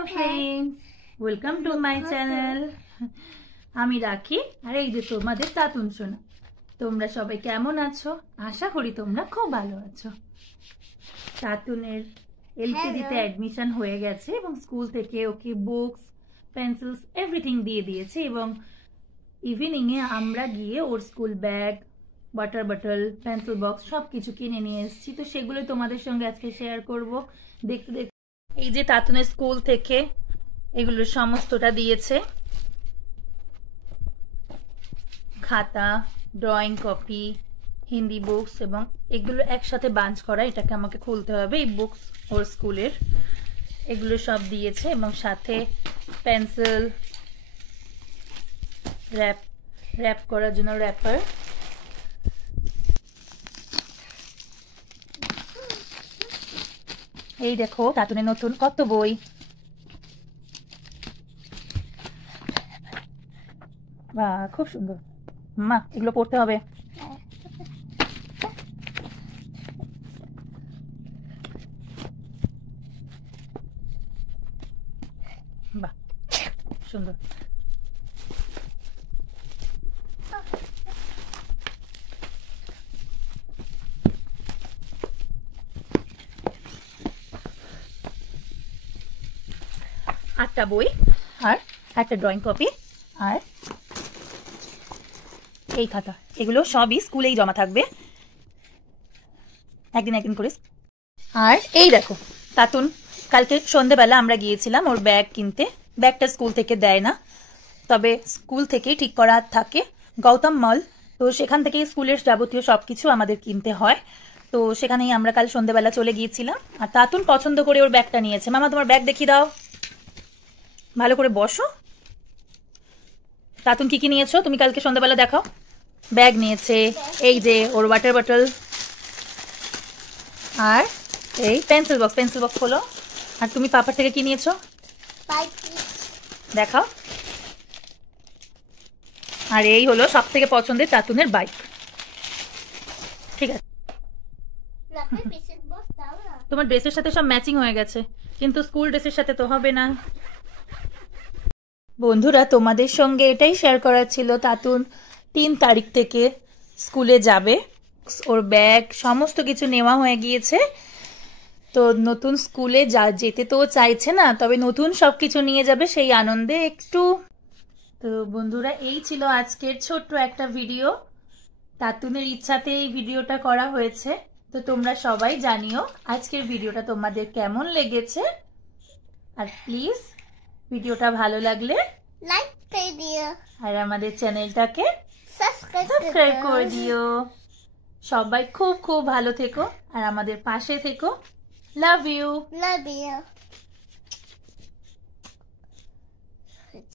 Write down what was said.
Hello friends, welcome to my channel. আমি রাখি আর এই যে তোমাদের তাতুন সোনা। তোমরা সবাই কেমন আছো? আশা করি তোমরা খুব ভালো আছো। তাতুনের এলকেজিতে অ্যাডমিশন হয়ে গেছে এবং স্কুল থেকে ওকে বুকস, পেন্সিলস এভরিথিং দিয়ে দিয়েছে এবং ইভিনিং এ আমরা গিয়ে ওর school bag, water bottle, pencil box সবকিছু কিনে নিয়ে এসেছি। তো সেগুলো তোমাদের সঙ্গে আজকে শেয়ার করব। দেখতে দেখতে এই যে তাতুনের স্কুল থেকে এগুলো সমস্তটা দিয়েছে, খাতা, ড্রয়িং কপি, হিন্দি বুকস এবং এগুলো একসাথে বাঞ্চ করা। এটাকে আমাকে খুলতে হবে, এই বুকস ওর স্কুলের এগুলো সব দিয়েছে এবং সাথে পেন্সিল, র্যাপ করার জন্য র্যাপার, এই দেখো তাতুনের নতুন কত বই। বাহ, খুব সুন্দর। মা এগুলো পড়তে হবে। বাহ, সুন্দর। আটটা বই আর একটা ড্রয়িং কপি আর এই খাতা, এগুলো সবই স্কুলেই জমা থাকবে একদিন একদিন করে। আর এই দেখো তাতুন, কালকে সন্ধ্যেবেলা আমরা গিয়েছিলাম ওর ব্যাগ কিনতে। ব্যাগটা স্কুল থেকে দেয় না, তবে স্কুল থেকেই ঠিক করা থাকে গৌতম মল। তো সেখান থেকেই স্কুলের যাবতীয় সবকিছু আমাদের কিনতে হয়। তো সেখানেই আমরা কাল সন্ধ্যেবেলা চলে গিয়েছিলাম। আর তাতুন পছন্দ করে ওর ব্যাগটা নিয়েছে। মামা তোমার ব্যাগ দেখিয়ে দাও, ভালো করে বসো। তাতুন কি কি নিয়েছো তুমি কালকে সন্ধ্যাবেলা দেখাও। ব্যাগ নিয়েছে, এই যে ওর ওয়াটার বটল আর এই পেন্সিল বক্স হলো। আর তুমি পাপার থেকে কি নিয়েছো দেখাও। আর এই হলো সব থেকে পছন্দের তাতুনের বাইক। ঠিক আছে, তোমার ড্রেসের সাথে সব ম্যাচিং হয়ে গেছে, কিন্তু স্কুল ড্রেসের সাথে তো হবে না। বন্ধুরা, তোমাদের সঙ্গে এটাই শেয়ার করার ছিল। তাতুন 3 তারিখ থেকে স্কুলে যাবে, ওর ব্যাগ সমস্ত কিছু নেওয়া হয়ে গিয়েছে। তো নতুন স্কুলে যেতে তো চাইছে না, তবে নতুন সবকিছু নিয়ে যাবে সেই আনন্দে একটু। তো বন্ধুরা, এই ছিল আজকের ছোট্ট একটা ভিডিও। তাতুনের ইচ্ছাতে এই ভিডিওটা করা হয়েছে। তো তোমরা সবাই জানিও আজকের ভিডিওটা তোমাদের কেমন লেগেছে। আর প্লিজ ভিডিওটা ভালো লাগলে লাইক করে দিও আর আমাদের চ্যানেলটাকে সাবস্ক্রাইব করে দিও। সবাই খুব খুব ভালো থেকো আর আমাদের পাশে থেকো। Love you.